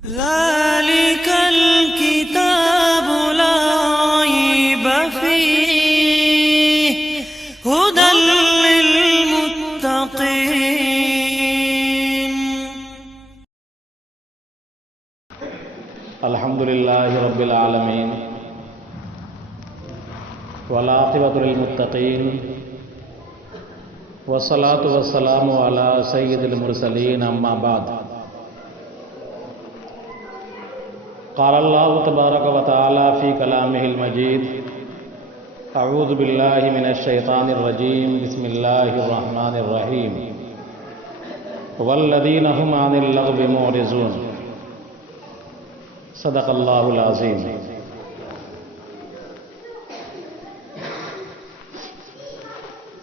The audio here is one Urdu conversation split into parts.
ذلك الكتاب لا ريب فيه هدى للمتقين. الحمد لله رب العالمين والعاقبة للمتقين والصلاة والسلام على سيد المرسلين أما بعد. قال الله تبارك وتعالى في كلامه المجيد: أعوذ بالله من الشيطان الرجيم بسم الله الرحمن الرحيم والذين هم عن اللغو معرضون. صدق اللہ العظیم.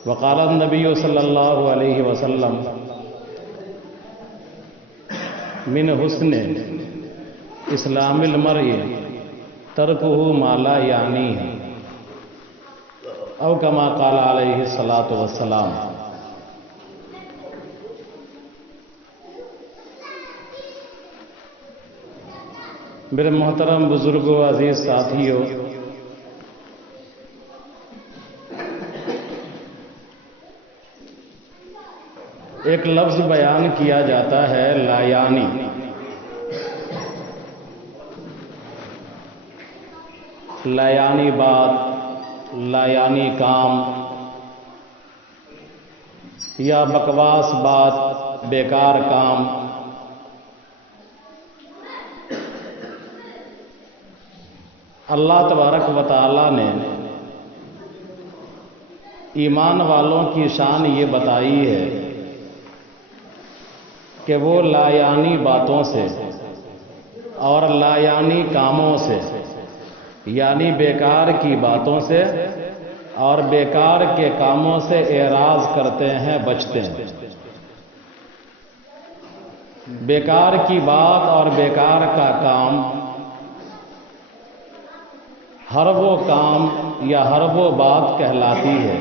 وقال النبی صلی اللہ علیہ وسلم: من حسن اسلام المرء ترکہ ما لا یعنیہ، او کما قال علیہ الصلاۃ والسلام. میرے محترم بزرگوں، عزیز ساتھیوں، ایک لفظ بیان کیا جاتا ہے لا یعنی. لا یعنی بات، لا یعنی کام، یا بکواس بات، بیکار کام. اللہ تبارک و تعالی نے ایمان والوں کی شان یہ بتائی ہے کہ وہ لا یعنی باتوں سے اور لا یعنی کاموں سے، یعنی بیکار کی باتوں سے اور بیکار کے کاموں سے اعراض کرتے ہیں، بچتے ہیں. بیکار کی بات اور بیکار کا کام ہر وہ کام یا ہر وہ بات کہلاتی ہے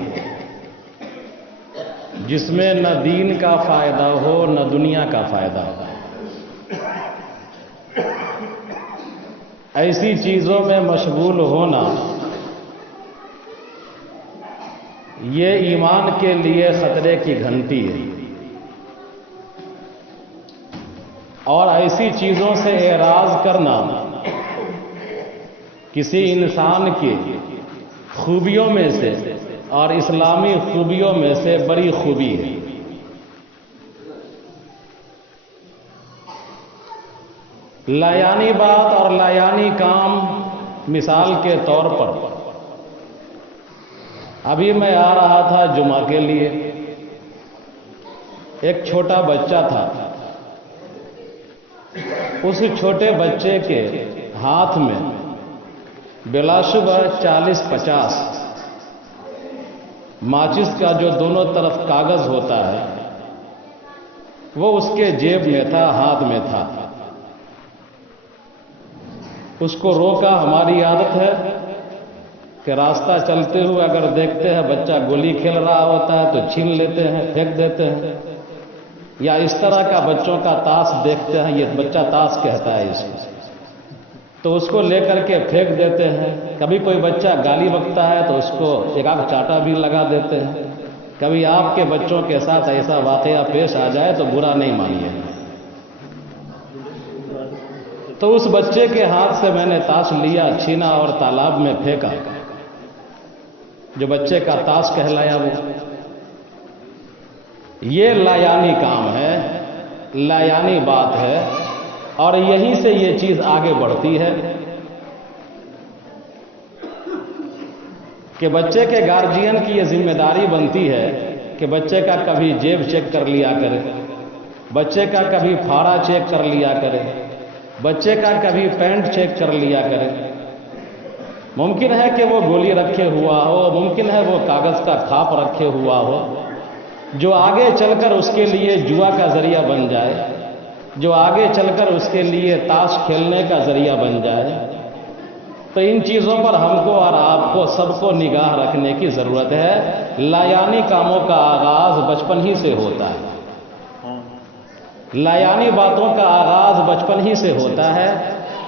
جس میں نہ دین کا فائدہ ہو نہ دنیا کا فائدہ ہو. ایسی چیزوں میں مشغول ہونا یہ ایمان کے لیے خطرے کی گھنٹی ہے، اور ایسی چیزوں سے اعراض کرنا کسی انسان کی خوبیوں میں سے اور اسلامی خوبیوں میں سے بڑی خوبی ہے. لا یعنی بات اور لا یعنی کام، مثال کے طور پر ابھی میں آ رہا تھا جمعہ کے لیے. ایک چھوٹا بچہ تھا. اس چھوٹے بچے کے ہاتھ میں بلا شبہ 40-50 ماچس کا جو دونوں طرف کاغذ ہوتا ہے وہ اس کے جیب میں تھا، ہاتھ میں تھا. اس کو روکا. ہماری عادت ہے کہ راستہ چلتے ہوئے اگر دیکھتے ہیں بچہ گولی کھیل رہا ہوتا ہے تو چھین لیتے ہیں، پھینک دیتے ہیں، یا اس طرح کا بچوں کا تاش دیکھتے ہیں، یہ بچہ تاش کہتا ہے اس کو، تو اس کو لے کر کے پھینک دیتے ہیں. کبھی کوئی بچہ گالی بکتا ہے تو اس کو ایک آدھ چاٹا بھی لگا دیتے ہیں. کبھی آپ کے بچوں کے ساتھ ایسا واقعہ پیش آ جائے تو برا نہیں مانیے. تو اس بچے کے ہاتھ سے میں نے تاش لیا، چھینا اور تالاب میں پھینکا. جو بچے کا تاش کہلایا وہ. یہ لا یعنی کام ہے، لا یعنی بات ہے، اور یہیں سے یہ چیز آگے بڑھتی ہے کہ بچے کے گارجین کی یہ ذمہ داری بنتی ہے کہ بچے کا کبھی جیب چیک کر لیا کرے، بچے کا کبھی پھاڑا چیک کر لیا کرے، بچے کا کبھی پینٹ چیک کر لیا کرے. ممکن ہے کہ وہ گولی رکھے ہوا ہو، ممکن ہے وہ کاغذ کا کھاپ رکھے ہوا ہو جو آگے چل کر اس کے لیے جوا کا ذریعہ بن جائے، جو آگے چل کر اس کے لیے تاش کھیلنے کا ذریعہ بن جائے. تو ان چیزوں پر ہم کو اور آپ کو سب کو نگاہ رکھنے کی ضرورت ہے. لا یعنی کاموں کا آغاز بچپن ہی سے ہوتا ہے. لایانی باتوں کا آغاز بچپن ہی سے ہوتا ہے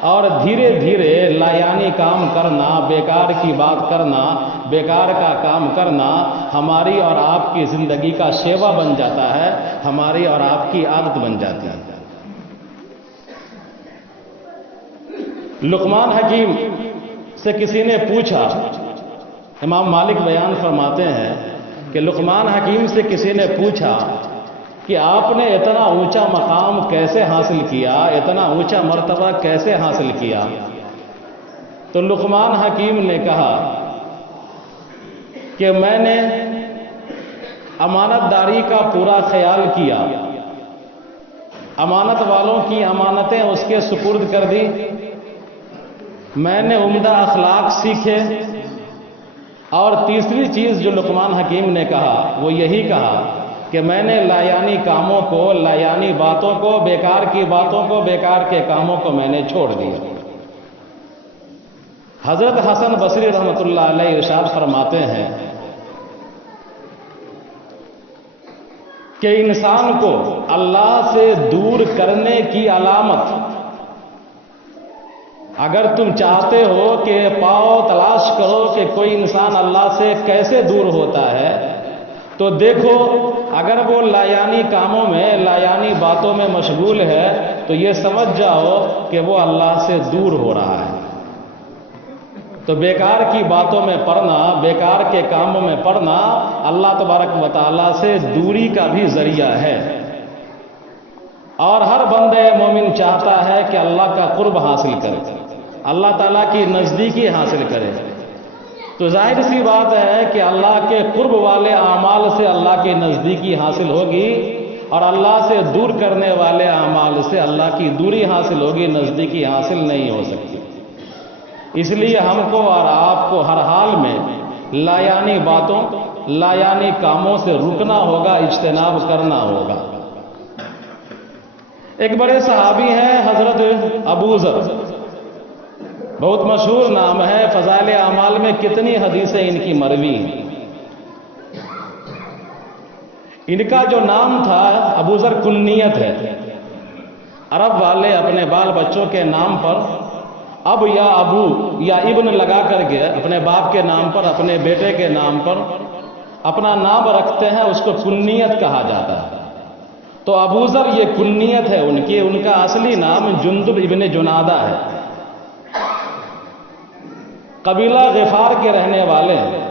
اور دھیرے دھیرے لایانی کام کرنا، بیکار کی بات کرنا، بیکار کا کام کرنا ہماری اور آپ کی زندگی کا شیوا بن جاتا ہے، ہماری اور آپ کی عادت بن جاتی ہے۔ لقمان حکیم سے کسی نے پوچھا، امام مالک بیان فرماتے ہیں کہ لقمان حکیم سے کسی نے پوچھا کہ آپ نے اتنا اونچا مقام کیسے حاصل کیا، اتنا اونچا مرتبہ کیسے حاصل کیا؟ تو لقمان حکیم نے کہا کہ میں نے امانت داری کا پورا خیال کیا، امانت والوں کی امانتیں اس کے سپرد کر دی، میں نے عمدہ اخلاق سیکھے، اور تیسری چیز جو لقمان حکیم نے کہا وہ یہی کہا کہ میں نے لایانی کاموں کو، لایانی باتوں کو، بیکار کی باتوں کو، بیکار کے کاموں کو میں نے چھوڑ دیا۔ حضرت حسن بصری رحمۃ اللہ علیہ ارشاد فرماتے ہیں کہ انسان کو اللہ سے دور کرنے کی علامت، اگر تم چاہتے ہو کہ پاؤ تلاش کرو کہ کوئی انسان اللہ سے کیسے دور ہوتا ہے، تو دیکھو اگر وہ لایانی کاموں میں، لایانی باتوں میں مشغول ہے تو یہ سمجھ جاؤ کہ وہ اللہ سے دور ہو رہا ہے۔ تو بیکار کی باتوں میں پڑنا، بیکار کے کاموں میں پڑنا اللہ تبارک و تعالیٰ سے دوری کا بھی ذریعہ ہے، اور ہر بندے مومن چاہتا ہے کہ اللہ کا قرب حاصل کرے، اللہ تعالیٰ کی نزدیکی حاصل کرے۔ تو ظاہر سی بات ہے کہ اللہ کے قرب والے اعمال سے اللہ کی نزدیکی حاصل ہوگی، اور اللہ سے دور کرنے والے اعمال سے اللہ کی دوری حاصل ہوگی، نزدیکی حاصل نہیں ہو سکتی۔ اس لیے ہم کو اور آپ کو ہر حال میں لایانی باتوں، لایانی کاموں سے رکنا ہوگا، اجتناب کرنا ہوگا۔ ایک بڑے صحابی ہیں حضرت ابو ذر، بہت مشہور نام ہے، فضائل اعمال میں کتنی حدیثیں ان کی مروی ہیں۔ ان کا جو نام تھا ابو ذر کنیت ہے، عرب والے اپنے بال بچوں کے نام پر اب یا ابو یا ابن لگا کر کے اپنے باپ کے نام پر، اپنے بیٹے کے نام پر اپنا نام رکھتے ہیں، اس کو کنیت کہا جاتا ہے۔ تو ابو ذر یہ کنیت ہے ان کی، ان کا اصلی نام جندب ابن جنادہ ہے، قبیلہ غفار کے رہنے والے ہیں۔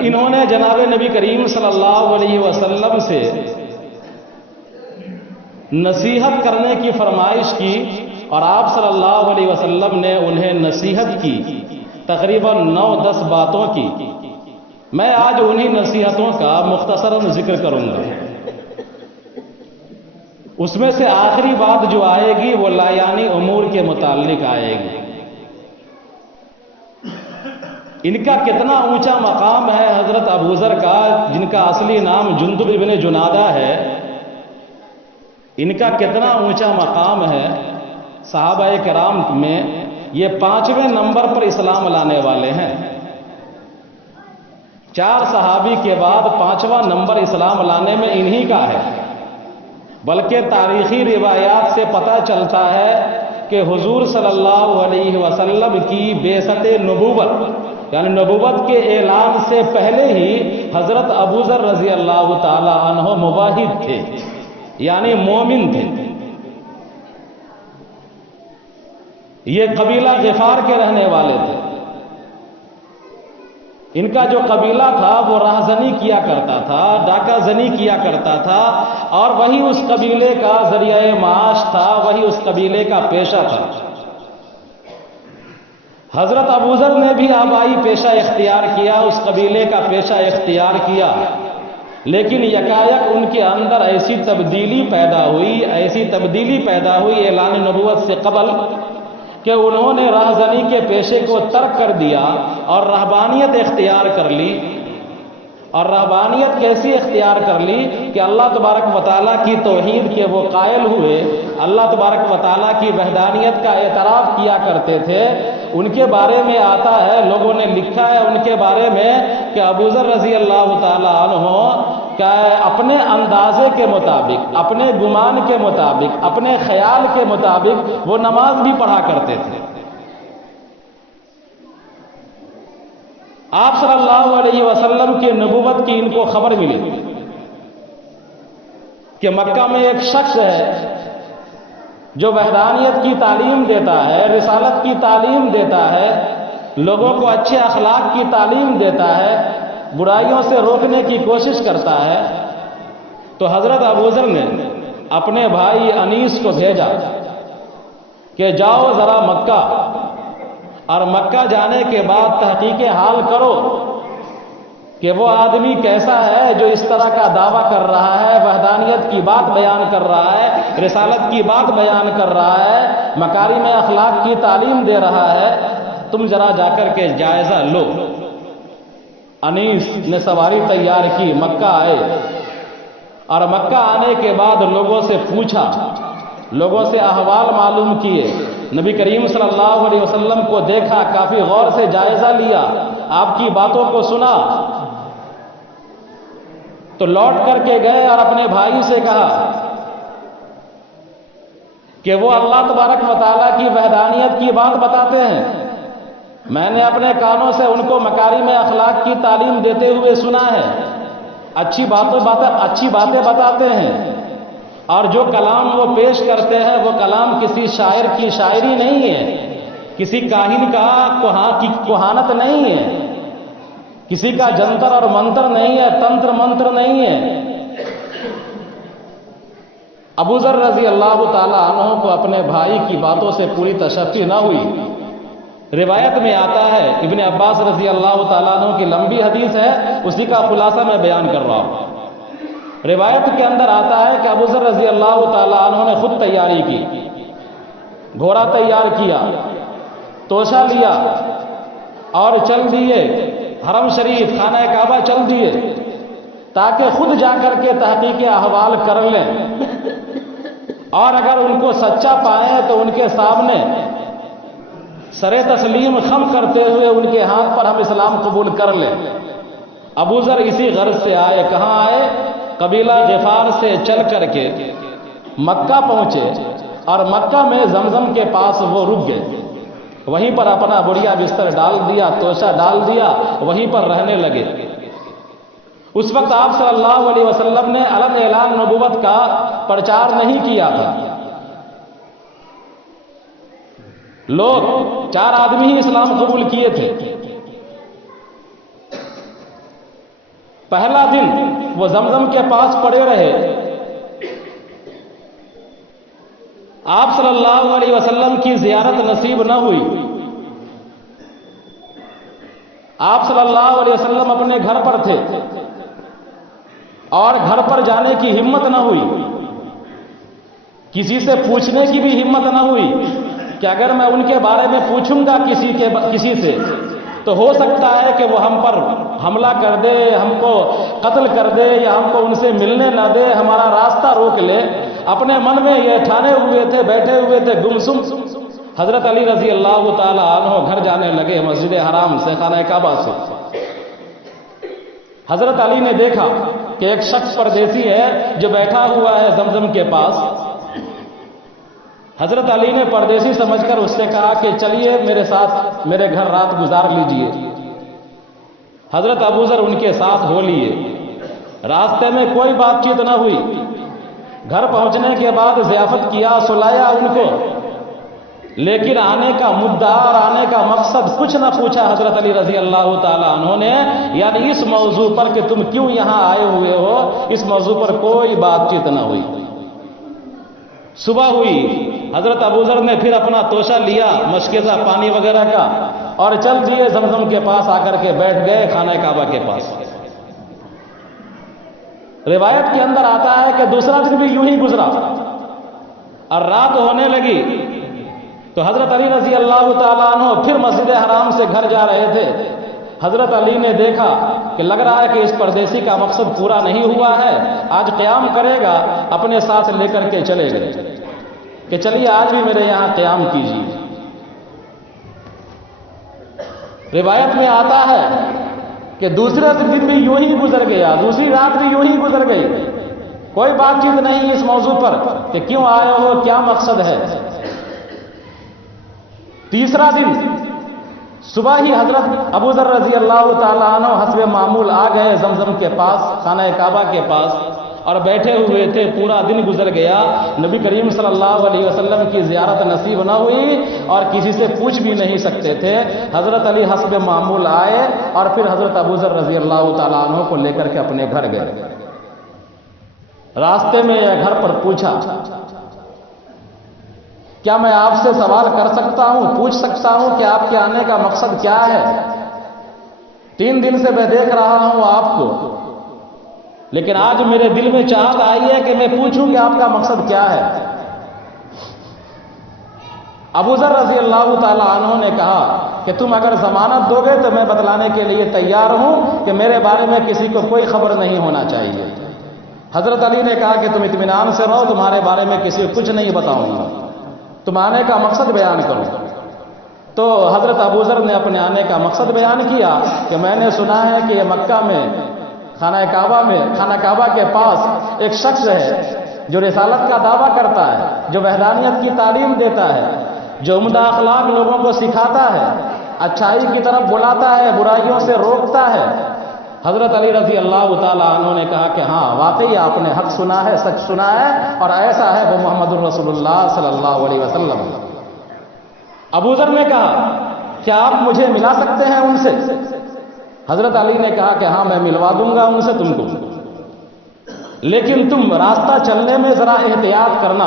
انہوں نے جناب نبی کریم صلی اللہ علیہ وسلم سے نصیحت کرنے کی فرمائش کی، اور آپ صلی اللہ علیہ وسلم نے انہیں نصیحت کی، تقریباً 9-10 باتوں کی۔ میں آج انہی نصیحتوں کا مختصراً ذکر کروں گا۔ اس میں سے آخری بات جو آئے گی وہ لایانی امور کے متعلق آئے گی۔ ان کا کتنا اونچا مقام ہے حضرت ابو ذر کا، جن کا اصلی نام جندب ابن جنادہ ہے، ان کا کتنا اونچا مقام ہے صحابہ کرام میں۔ یہ 5ویں نمبر پر اسلام لانے والے ہیں، 4 صحابی کے بعد 5واں نمبر اسلام لانے میں انہی کا ہے۔ بلکہ تاریخی روایات سے پتہ چلتا ہے کہ حضور صلی اللہ علیہ وسلم کی بعثت نبوت، یعنی نبوت کے اعلان سے پہلے ہی حضرت ابو ذر رضی اللہ تعالی عنہ مواحد تھے، یعنی مومن تھے۔ یہ قبیلہ غفار کے رہنے والے تھے۔ ان کا جو قبیلہ تھا وہ راہزنی کیا کرتا تھا، ڈاکہ زنی کیا کرتا تھا، اور وہی اس قبیلے کا ذریعہ معاش تھا، وہی اس قبیلے کا پیشہ تھا۔ حضرت ابو ذر نے بھی آبائی پیشہ اختیار کیا، اس قبیلے کا پیشہ اختیار کیا، لیکن یکایک ان کے اندر ایسی تبدیلی پیدا ہوئی اعلان نبوت سے قبل کہ انہوں نے راہزنی کے پیشے کو ترک کر دیا اور رہبانیت اختیار کر لی۔ اور رہبانیت کیسی اختیار کر لی کہ اللہ تبارک و تعالیٰ کی توحید کے وہ قائل ہوئے، اللہ تبارک و تعالیٰ کی وحدانیت کا اعتراف کیا کرتے تھے۔ ان کے بارے میں آتا ہے، لوگوں نے لکھا ہے ان کے بارے میں کہ ابو ذر رضی اللہ تعالیٰ عنہ کہ اپنے اندازے کے مطابق، اپنے گمان کے مطابق، اپنے خیال کے مطابق وہ نماز بھی پڑھا کرتے تھے۔ آپ صلی اللہ علیہ وسلم کی نبوت کی ان کو خبر ملی کہ مکہ میں ایک شخص ہے جو وحدانیت کی تعلیم دیتا ہے، رسالت کی تعلیم دیتا ہے، لوگوں کو اچھے اخلاق کی تعلیم دیتا ہے، برائیوں سے روکنے کی کوشش کرتا ہے۔ تو حضرت ابوذر نے اپنے بھائی انیس کو بھیجا کہ جاؤ ذرا مکہ، اور مکہ جانے کے بعد تحقیق حال کرو کہ وہ آدمی کیسا ہے جو اس طرح کا دعویٰ کر رہا ہے، وحدانیت کی بات بیان کر رہا ہے، رسالت کی بات بیان کر رہا ہے، مکارم اخلاق کی تعلیم دے رہا ہے، تم ذرا جا کر کے جائزہ لو۔ انیس نے سواری تیار کی، مکہ آئے، اور مکہ آنے کے بعد لوگوں سے پوچھا، لوگوں سے احوال معلوم کیے، نبی کریم صلی اللہ علیہ وسلم کو دیکھا، کافی غور سے جائزہ لیا، آپ کی باتوں کو سنا، تو لوٹ کر کے گئے اور اپنے بھائی سے کہا کہ وہ اللہ تبارک و تعالیٰ کی وحدانیت کی بات بتاتے ہیں، میں نے اپنے کانوں سے ان کو مکارم اخلاق کی تعلیم دیتے ہوئے سنا ہے، اچھی باتیں بتاتے ہیں، اور جو کلام وہ پیش کرتے ہیں وہ کلام کسی شاعر کی شاعری نہیں ہے، کسی کاہن کا کوہانت نہیں ہے، کسی کا جنتر اور منتر نہیں ہے، تنتر منتر نہیں ہے۔ ابوذر رضی اللہ تعالیٰ عنہ کو اپنے بھائی کی باتوں سے پوری تشفی نہ ہوئی۔ روایت میں آتا ہے، ابن عباس رضی اللہ تعالیٰ عنہ کی لمبی حدیث ہے، اسی کا خلاصہ میں بیان کر رہا ہوں۔ روایت کے اندر آتا ہے کہ ابوذر رضی اللہ تعالیٰ عنہ نے خود تیاری کی، گھوڑا تیار کیا، توشہ لیا اور چل دیے حرم شریف، خانہ کعبہ چل دیے، تاکہ خود جا کر کے تحقیق احوال کر لیں، اور اگر ان کو سچا پائیں تو ان کے سامنے سر تسلیم خم کرتے ہوئے ان کے ہاتھ پر ہم اسلام قبول کر لیں۔ ابوذر اسی غرض سے آئے، کہاں آئے؟ قبیلہ غفار سے چل کر کے مکہ پہنچے، اور مکہ میں زمزم کے پاس وہ رک گئے، وہیں پر اپنا بڑھیا بستر ڈال دیا، توشہ ڈال دیا، وہیں پر رہنے لگے۔ اس وقت آپ صلی اللہ علیہ وسلم نے علن اعلان نبوت کا پرچار نہیں کیا تھا، لوگ 4 آدمی ہی اسلام قبول کیے تھے۔ پہلا دن وہ زمزم کے پاس پڑے رہے، آپ صلی اللہ علیہ وسلم کی زیارت نصیب نہ ہوئی، آپ صلی اللہ علیہ وسلم اپنے گھر پر تھے، اور گھر پر جانے کی ہمت نہ ہوئی، کسی سے پوچھنے کی بھی ہمت نہ ہوئی کہ اگر میں ان کے بارے میں پوچھوں گا کسی سے تو ہو سکتا ہے کہ وہ ہم پر حملہ کر دے، ہم کو قتل کر دے، یا ہم کو ان سے ملنے نہ دے، ہمارا راستہ روک لے۔ اپنے من میں یہ ٹھانے ہوئے تھے، بیٹھے ہوئے تھے گمسم۔ حضرت علی رضی اللہ تعالی عنہ گھر جانے لگے مسجد حرام سے، خانہ کعبہ سے۔ حضرت علی نے دیکھا کہ ایک شخص پردیسی ہے جو بیٹھا ہوا ہے زمزم کے پاس۔ حضرت علی نے پردیسی سمجھ کر اس سے کہا کہ چلیے میرے ساتھ میرے گھر رات گزار لیجئے۔ حضرت ابوذر ان کے ساتھ ہو لیے، راستے میں کوئی بات چیت نہ ہوئی۔ گھر پہنچنے کے بعد ضیافت کیا، سلایا ان کو، لیکن آنے کا مدعا اور آنے کا مقصد کچھ نہ پوچھا حضرت علی رضی اللہ تعالیٰ عنہ نے، یعنی اس موضوع پر کہ تم کیوں یہاں آئے ہوئے ہو، اس موضوع پر کوئی بات چیت نہ ہوئی۔ صبح ہوئی، حضرت ابوذر نے پھر اپنا توشہ لیا مشکیزہ پانی وغیرہ کا، اور چل دیے زمزم کے پاس، آ کر کے بیٹھ گئے خانہ کعبہ کے پاس۔ روایت کے اندر آتا ہے کہ دوسرا دن بھی یوں ہی گزرا، اور رات ہونے لگی تو حضرت علی رضی اللہ تعالیٰ عنہ پھر مسجد حرام سے گھر جا رہے تھے۔ حضرت علی نے دیکھا کہ لگ رہا ہے کہ اس پردیسی کا مقصد پورا نہیں ہوا ہے، آج قیام کرے گا، اپنے ساتھ لے کر کے چلے گئے کہ چلیے آج بھی میرے یہاں قیام کیجیے۔ روایت میں آتا ہے کہ دوسرا دن بھی یوں ہی گزر گیا، دوسری رات بھی یوں ہی گزر گئی، کوئی بات چیت نہیں اس موضوع پر کہ کیوں آئے ہو، کیا مقصد ہے۔ تیسرا دن صبح ہی حضرت ابو ذر رضی اللہ تعالیٰ عنہ حسب معمول آ گئے زمزم کے پاس، خانہ کعبہ کے پاس، اور بیٹھے ہوئے تھے، پورا دن گزر گیا، نبی کریم صلی اللہ علیہ وسلم کی زیارت نصیب نہ ہوئی اور کسی سے پوچھ بھی نہیں سکتے تھے۔ حضرت علی حسب معمول آئے اور پھر حضرت ابو ذر رضی اللہ تعالیٰ عنہ کو لے کر کے اپنے گھر گئے۔ راستے میں گھر پر پوچھا، کیا میں آپ سے سوال کر سکتا ہوں، پوچھ سکتا ہوں کہ آپ کے آنے کا مقصد کیا ہے؟ 3 دن سے میں دیکھ رہا ہوں آپ کو، لیکن آج میرے دل میں چاہت آئی ہے کہ میں پوچھوں کہ آپ کا مقصد کیا ہے۔ ابو ذر رضی اللہ تعالیٰ عنہ نے کہا کہ تم اگر ضمانت دو گے تو میں بتلانے کے لیے تیار ہوں کہ میرے بارے میں کسی کو کوئی خبر نہیں ہونا چاہیے۔ حضرت علی نے کہا کہ تم اطمینان سے رہو، تمہارے بارے میں کسی کو کچھ نہیں بتاؤں گا، تم آنے کا مقصد بیان کرو۔ تو حضرت ابو ذر نے اپنے آنے کا مقصد بیان کیا کہ میں نے سنا ہے کہ یہ مکہ میں خانہ کعبہ کے پاس ایک شخص ہے جو رسالت کا دعویٰ کرتا ہے، جو وحدانیت کی تعلیم دیتا ہے، جو عمدہ اخلاق لوگوں کو سکھاتا ہے، اچھائی کی طرف بلاتا ہے، برائیوں سے روکتا ہے۔ حضرت علی رضی اللہ تعالیٰ عنہ نے کہا کہ ہاں واقعی آپ نے حق سنا ہے، سچ سنا ہے، اور ایسا ہے وہ محمد الرسول اللہ صلی اللہ علیہ وسلم۔ ابو ذر نے کہا کیا آپ مجھے ملا سکتے ہیں ان سے؟ حضرت علی نے کہا کہ ہاں میں ملوا دوں گا ان سے تم کو، لیکن تم راستہ چلنے میں ذرا احتیاط کرنا،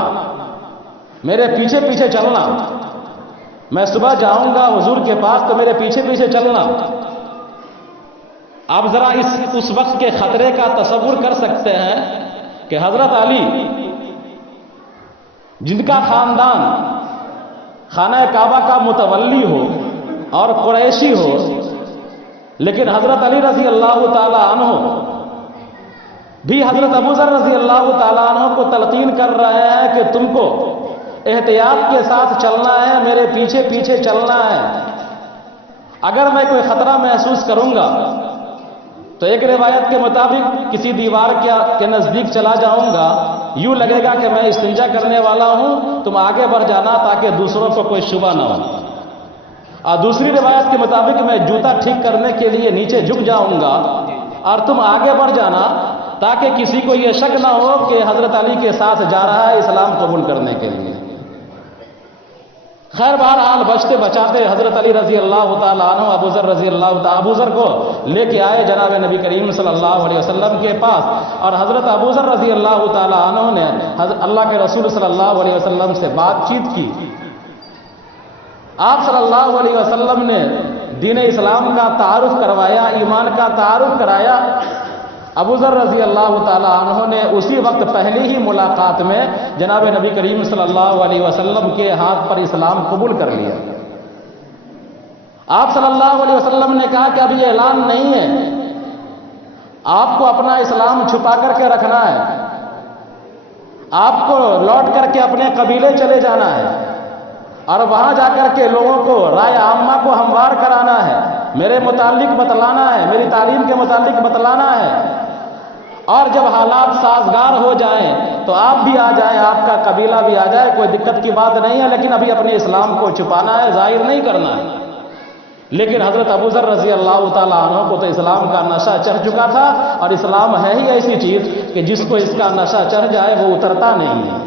میرے پیچھے پیچھے چلنا، میں صبح جاؤں گا حضور کے پاس تو میرے پیچھے پیچھے چلنا۔ آپ ذرا اس وقت کے خطرے کا تصور کر سکتے ہیں کہ حضرت علی جن کا خاندان خانہ کعبہ کا متولی ہو اور قریشی ہو، لیکن حضرت علی رضی اللہ تعالی عنہ بھی حضرت ابو ذر رضی اللہ تعالی عنہ کو تلقین کر رہے ہیں کہ تم کو احتیاط کے ساتھ چلنا ہے، میرے پیچھے پیچھے چلنا ہے۔ اگر میں کوئی خطرہ محسوس کروں گا تو ایک روایت کے مطابق کسی دیوار کے نزدیک چلا جاؤں گا، یوں لگے گا کہ میں استنجا کرنے والا ہوں، تم آگے بڑھ جانا تاکہ دوسروں کو کوئی شبہ نہ ہو۔ اور دوسری روایت کے مطابق میں جوتا ٹھیک کرنے کے لیے نیچے جھک جاؤں گا اور تم آگے بڑھ جانا تاکہ کسی کو یہ شک نہ ہو کہ حضرت علی کے ساتھ جا رہا ہے اسلام قبول کرنے کے لیے۔ خیر بہرحال بچتے بچاتے حضرت علی رضی اللہ تعالیٰ عنہ ابو ذر رضی اللہ تعالیٰ ابو ذر کو لے کے آئے جناب نبی کریم صلی اللہ علیہ وسلم کے پاس، اور حضرت ابو ذر رضی اللہ تعالیٰ عنہ نے اللہ کے رسول صلی اللہ علیہ وسلم سے بات چیت کی۔ آپ صلی اللہ علیہ وسلم نے دین اسلام کا تعارف کروایا، ایمان کا تعارف کرایا۔ ابو ذر رضی اللہ تعالیٰ عنہ نے اسی وقت پہلی ہی ملاقات میں جناب نبی کریم صلی اللہ علیہ وسلم کے ہاتھ پر اسلام قبول کر لیا۔ آپ صلی اللہ علیہ وسلم نے کہا کہ اب یہ اعلان نہیں ہے، آپ کو اپنا اسلام چھپا کر کے رکھنا ہے، آپ کو لوٹ کر کے اپنے قبیلے چلے جانا ہے اور وہاں جا کر کے لوگوں کو رائے عامہ کو ہموار کرانا ہے، میرے متعلق بتلانا ہے، میری تعلیم کے متعلق بتلانا ہے، اور جب حالات سازگار ہو جائیں تو آپ بھی آ جائیں، آپ کا قبیلہ بھی آ جائے، کوئی دقت کی بات نہیں ہے، لیکن ابھی اپنے اسلام کو چھپانا ہے، ظاہر نہیں کرنا ہے۔ لیکن حضرت ابو ذر رضی اللہ تعالیٰ عنہ کو تو اسلام کا نشہ چڑھ چکا تھا، اور اسلام ہے ہی ایسی چیز کہ جس کو اس کا نشہ چڑھ جائے وہ اترتا نہیں ہے۔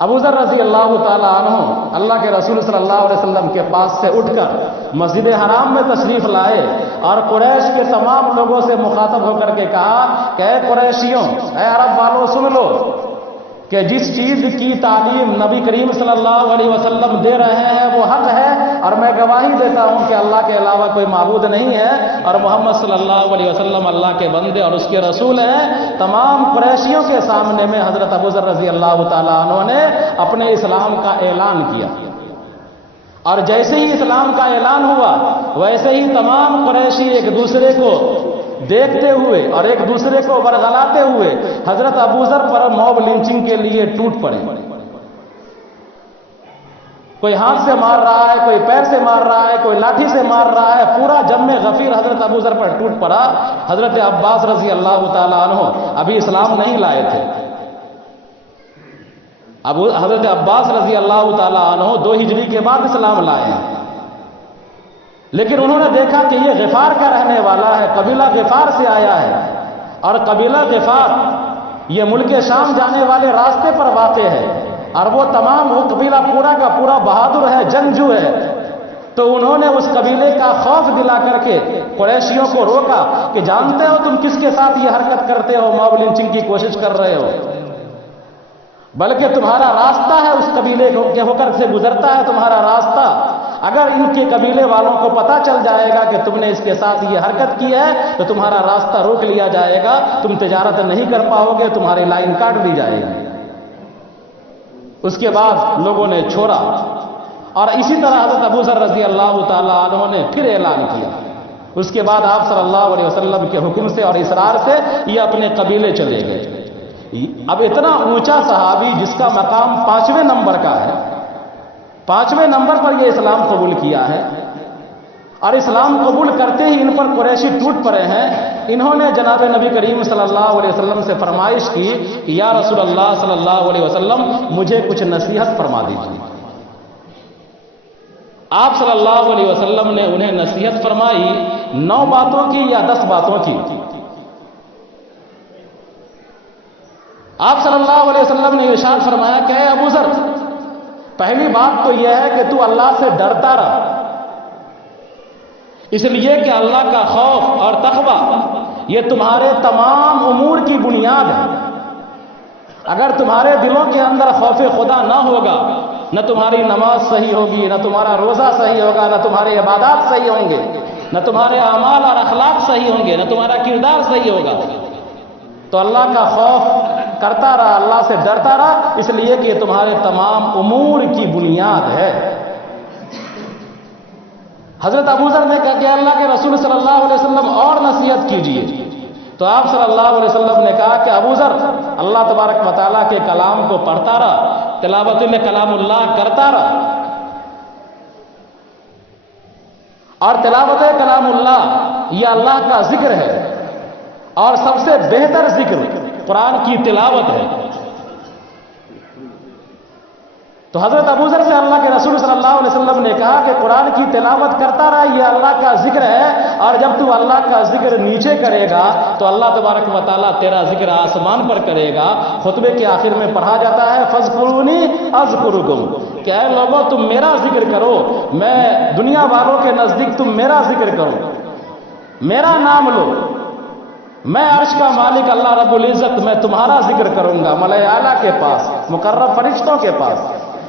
ابو ذر رضی اللہ تعالیٰ عنہ اللہ کے رسول صلی اللہ علیہ وسلم کے پاس سے اٹھ کر مسجد حرام میں تشریف لائے اور قریش کے تمام لوگوں سے مخاطب ہو کر کے کہا کہ اے قریشیوں، اے عرب والوں، سن لو کہ جس چیز کی تعلیم نبی کریم صلی اللہ علیہ وسلم دے رہے ہیں وہ حق ہے، اور میں گواہی دیتا ہوں کہ اللہ کے علاوہ کوئی معبود نہیں ہے، اور محمد صلی اللہ علیہ وسلم اللہ کے بندے اور اس کے رسول ہیں۔ تمام قریشیوں کے سامنے میں حضرت ابو ذر رضی اللہ تعالیٰ عنہ نے اپنے اسلام کا اعلان کیا، اور جیسے ہی اسلام کا اعلان ہوا ویسے ہی تمام قریشی ایک دوسرے کو دیکھتے ہوئے اور ایک دوسرے کو ورغلاتے ہوئے حضرت ابو ذر پر موب لنچنگ کے لیے ٹوٹ پڑے۔ کوئی ہاتھ سے مار رہا ہے، کوئی پیر سے مار رہا ہے، کوئی لاٹھی سے مار رہا ہے، پورا جم غفیر حضرت ابو ذر پر ٹوٹ پڑا۔ حضرت عباس رضی اللہ تعالیٰ عنہ ابھی اسلام نہیں لائے تھے، حضرت عباس رضی اللہ تعالیٰ عنہ 2 ہجری کے بعد اسلام لائے ہیں، لیکن انہوں نے دیکھا کہ یہ غفار کا رہنے والا ہے، قبیلہ غفار سے آیا ہے، اور قبیلہ غفار یہ ملک شام جانے والے راستے پر واقع ہے، اور وہ قبیلہ پورا کا پورا بہادر ہے، جنگجو ہے۔ تو انہوں نے اس قبیلے کا خوف دلا کر کے قریشیوں کو روکا کہ جانتے ہو تم کس کے ساتھ یہ حرکت کرتے ہو، موب لنچنگ کی کوشش کر رہے ہو، بلکہ تمہارا راستہ ہے اس قبیلے کے ہو کر سے گزرتا ہے تمہارا راستہ، اگر ان کے قبیلے والوں کو پتہ چل جائے گا کہ تم نے اس کے ساتھ یہ حرکت کی ہے تو تمہارا راستہ روک لیا جائے گا، تم تجارت نہیں کر پاؤ گے، تمہاری لائن کاٹ دی جائے گی۔ اس کے بعد لوگوں نے چھوڑا، اور اسی طرح حضرت ابو ذر رضی اللہ تعالیٰ عنہ نے پھر اعلان کیا۔ اس کے بعد آپ صلی اللہ علیہ وسلم کے حکم سے اور اصرار سے یہ اپنے قبیلے چلے گئے۔ اب اتنا اونچا صحابی جس کا مقام 5ویں نمبر کا ہے، 5ویں نمبر پر یہ اسلام قبول کیا ہے، اور اسلام قبول کرتے ہی ان پر قریشی ٹوٹ پڑے ہیں۔ انہوں نے جناب نبی کریم صلی اللہ علیہ وسلم سے فرمائش کی کہ یا رسول اللہ صلی اللہ علیہ وسلم مجھے کچھ نصیحت فرما دیجیے۔ آپ صلی اللہ علیہ وسلم نے انہیں نصیحت فرمائی 9 باتوں کی یا 10 باتوں کی۔ آپ صلی اللہ علیہ وسلم نے ارشاد فرمایا کہ اے ابو ذر، پہلی بات تو یہ ہے کہ تو اللہ سے ڈرتا رہا، اس لیے کہ اللہ کا خوف اور تقوی یہ تمہارے تمام امور کی بنیاد ہے۔ اگر تمہارے دلوں کے اندر خوف خدا نہ ہوگا، نہ تمہاری نماز صحیح ہوگی، نہ تمہارا روزہ صحیح ہوگا، نہ تمہارے عبادات صحیح ہوں گے، نہ تمہارے اعمال اور اخلاق صحیح ہوں گے، نہ تمہارا کردار صحیح ہوگا۔ تو اللہ کا خوف کرتا رہا، اللہ سے ڈرتا رہا، اس لیے کہ یہ تمہارے تمام امور کی بنیاد ہے۔ حضرت ابو ذر نے کہا کہ اللہ کے رسول صلی اللہ علیہ وسلم اور نصیحت کیجیے۔ تو آپ صلی اللہ علیہ وسلم نے کہا کہ ابو ذر اللہ تبارک و تعالیٰ کے کلام کو پڑھتا رہا، تلاوت میں کلام اللہ کرتا رہا، اور تلاوت کلام اللہ یہ اللہ کا ذکر ہے، اور سب سے بہتر ذکر قرآن کی تلاوت ہے۔ تو حضرت ابو ذر سے اللہ کے رسول صلی اللہ علیہ وسلم نے کہا کہ قرآن کی تلاوت کرتا رہا، یہ اللہ کا ذکر ہے، اور جب تو اللہ کا ذکر نیچے کرے گا تو اللہ تبارک و تعالیٰ تیرا ذکر آسمان پر کرے گا۔ خطبے کے آخر میں پڑھا جاتا ہے فَاذْكُرُونِي أَذْكُرُكُمْ، کہ اے لوگوں تم میرا ذکر کرو، میں دنیا والوں کے نزدیک تم میرا ذکر کرو، میرا نام لو، میں عرش کا مالک اللہ رب العزت میں تمہارا ذکر کروں گا ملائے اعلیٰ کے پاس، مقرب فرشتوں کے پاس۔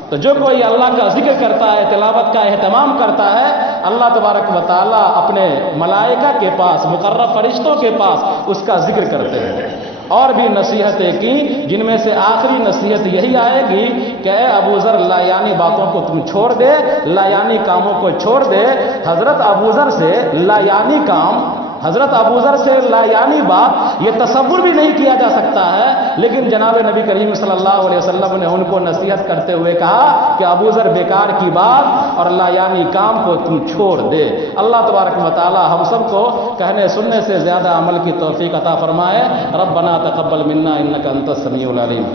تو جو کوئی اللہ کا ذکر کرتا ہے، تلاوت کا اہتمام کرتا ہے، اللہ تبارک و تعالیٰ اپنے ملائکہ کے پاس، مقرب فرشتوں کے پاس اس کا ذکر کرتے ہیں۔ اور بھی نصیحتیں کی، جن میں سے آخری نصیحت یہی آئے گی کہ اے ابو ذر لایانی باتوں کو تم چھوڑ دے، لایانی کاموں کو چھوڑ دے۔ حضرت ابو ذر سے لایانی کام، حضرت ابو ذر سے لایانی بات یہ تصور بھی نہیں کیا جا سکتا ہے، لیکن جناب نبی کریم صلی اللہ علیہ وسلم نے ان کو نصیحت کرتے ہوئے کہا کہ ابو ذر بیکار کی بات اور لایانی کام کو تم چھوڑ دے۔ اللہ تبارک و تعالی ہم سب کو کہنے سننے سے زیادہ عمل کی توفیق عطا فرمائے۔ ربنا تقبل منا انک انت السمیع العلیم۔